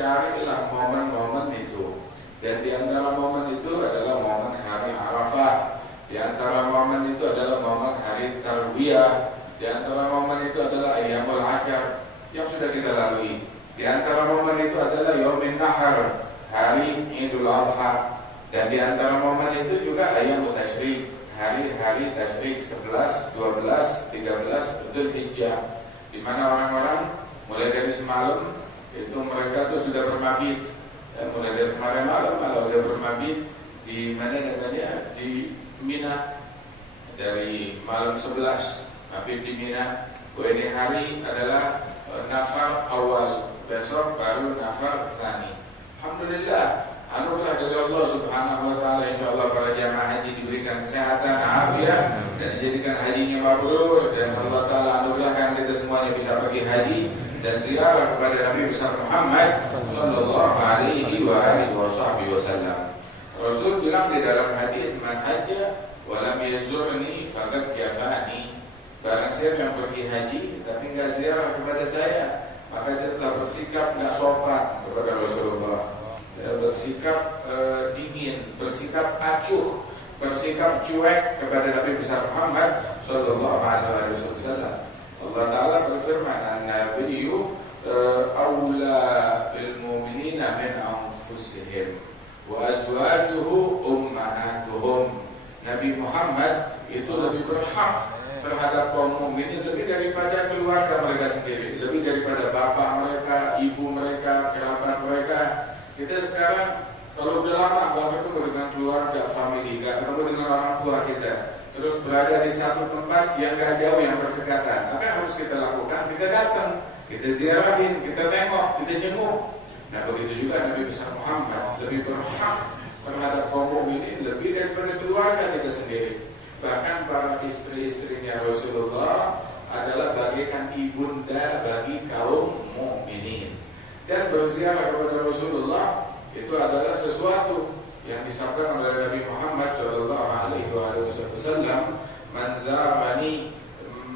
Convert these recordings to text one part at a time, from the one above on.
carilah momen-momen itu. Dan di antara momen itu adalah momen hari Arafah. Di antara momen itu adalah momen hari Tarwiyah. Di antara momen itu adalah Ayyamul Ashar yang sudah kita lalui. Di antara momen itu adalah Yaumin Nahar, hari Idul Adha. Dan di antara momen itu juga Ayyamut Tasyrik, hari-hari tasyrik 11, 12, 13 Dzulhijjah, di mana orang-orang mulai dari semalam itu mereka tuh sudah bermabit. Mulai dari kemarin malam malah sudah bermabit di mana namanya, di Mina, dari malam 11 mabit di Mina. Ini hari adalah nafar awal, besok baru nafar tsani. Alhamdulillah, anugerah dari Allah Subhanahu wa taala. Insyaallah para jamaah haji diberikan kesehatan, afiat, dan dijadikan hajinya mabrur, dan Allah taala anugerahkan kita semuanya bisa pergi haji dan ziarah kepada Nabi besar Muhammad sallallahu alaihi wa alihi wasallam. Rasul bilang di dalam hadis, man hajja wa lam yazurni faqad jafani. Barang siapa yang pergi haji tapi enggak ziarah kepada saya, maka dia telah bersikap enggak sopan kepada Rasulullah. Bersikap dingin, bersikap acuh, bersikap cuek kepada Nabi besar Muhammad sallallahu alaihi wasallam. Allah taala berfirman, "An-nabiyyu aula bil mu'minina min anfusihim wa azwajuhu ummahatuhum." Nabi Muhammad itu lebih berhak terhadap kaum mukminin lebih daripada keluarga mereka sendiri, lebih daripada bapak mereka, ibu mereka, kerabat mereka. Kita sekarang kalau udah lama gak ketemu dengan keluarga, family, gak ketemu dengan orang tua kita, terus berada di satu tempat yang gak jauh, yang berdekatan, apa yang harus kita lakukan? Kita datang, kita ziarahin, kita tengok, kita jenguk. Nah begitu juga Nabi besar Muhammad lebih berhak terhadap kaum mukminin lebih daripada keluarga kita sendiri. Bahkan para istri-istrinya Rasulullah adalah bagaikan ibunda bagi kaum mukminin. Dan berziarah kepada Rasulullah itu adalah sesuatu yang disampaikan oleh Nabi Muhammad sallallahu alaihi wasallam, "Man zarani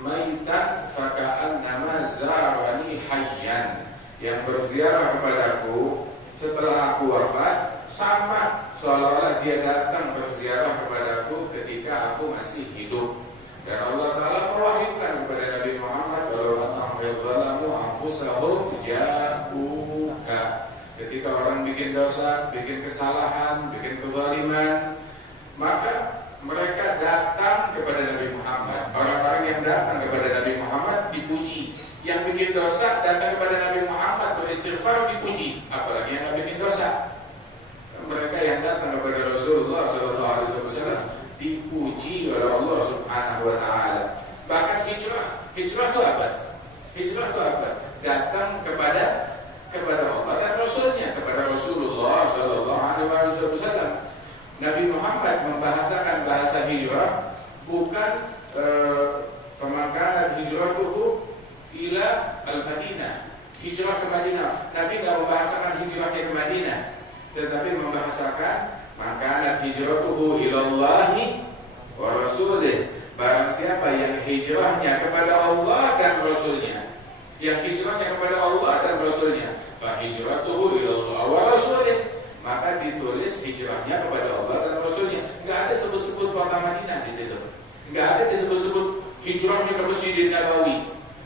maitan faka'annama zarani hayyan." Yang berziarah kepadaku setelah aku wafat sama seolah-olah dia datang berziarah kepadaku ketika aku masih hidup. Dan Allah taala mewahyukan kepada Nabi Muhammad, "Walau annahum yadhlamu anfusahum ja'uka." Ketika orang bikin dosa, bikin kesalahan, bikin kezaliman, maka mereka datang kepada Nabi Muhammad. Orang-orang yang datang kepada Nabi Muhammad dipuji. Yang bikin dosa datang kepada Nabi Muhammad beristighfar dipuji, apalagi yang nggak bikin dosa. Mereka yang datang kepada Rasulullah sallallahu alaihi wasallam dipuji oleh Allah Subhanahu wa taala. Bahkan hijrah itu apa? Hijrah itu apa? Datang kepada Allah dan Rasulnya, kepada Rasulullah sallallahu alaihi wasallam. Nabi Muhammad membahasakan bahasa hijrah bukan faman kanat hijratuhu ila al-Madinah, hijrah ke Madinah. Nabi enggak membahasakan hijrahnya ke Madinah, tetapi membahasakan maka hijratuhu ilallahi wa rasulih. Barang siapa yang hijrahnya kepada Allah dan Rasulnya, yang hijrahnya kepada Allah dan Rasulnya, fa hijratuhu ilallah wa rasulih, maka ditulis hijrahnya kepada Allah dan Rasulnya. Enggak ada sebut-sebut kota Madinah di situ. Enggak ada disebut-sebut hijrahnya ke Masjidin Nabawi,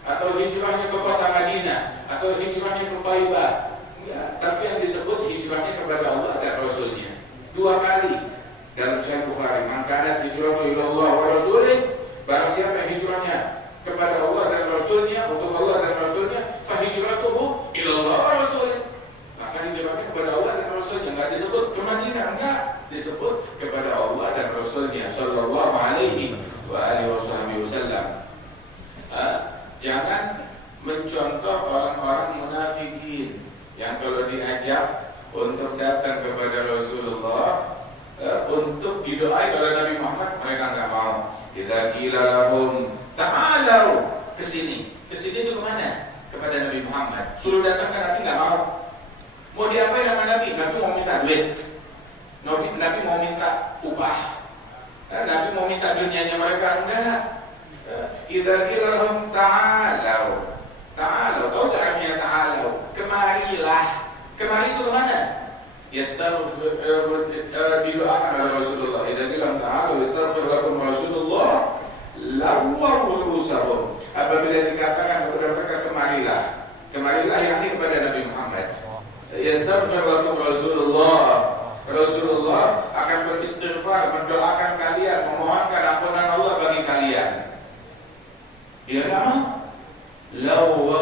atau hijrahnya ke kota Madinah, atau hijrahnya ke Taibah. Enggak, tapi yang disebut hijrahnya kepada Allah dan Rasulnya. Dua kali dalam Sahih Bukhari, "Man kanat hijratuhu ilallah wa rasulih." Barang siapa yang hijrahnya kepada Allah dan Rasulnya, untuk Allah dan Rasulnya, fa hijratuhu ilallah wa rasulih. Maka hijrahnya kepada Allah dan Rasulnya. Enggak disebut ke Madinah, enggak, disebut kepada Allah dan Rasulnya sallallahu alaihi wa alihi wasallam. Jangan mencontoh orang-orang munafikin yang kalau diajak untuk datang kepada Rasulullah, untuk didoai oleh Nabi Muhammad, mereka enggak mau. Idza qila lahum ta'alu, kesini itu kemana? Kepada Nabi Muhammad. Suruh datang ke Nabi enggak mau. Mau diapain sama Nabi? Nabi mau minta duit. Nabi mau minta upah. Nabi mau minta dunianya mereka, enggak. Idza qila lahum ta'alu, tahu tak artinya ta'alu? Kemarilah. Kemari itu kemana? Didoakan oleh Rasulullah. Idza qila ta'ala yastaghfir lakum Rasulullah lawaw ru'usahum. Apabila dikatakan kepada mereka kemarilah yakni kepada Nabi Muhammad. Yastaghfir lakum Rasulullah,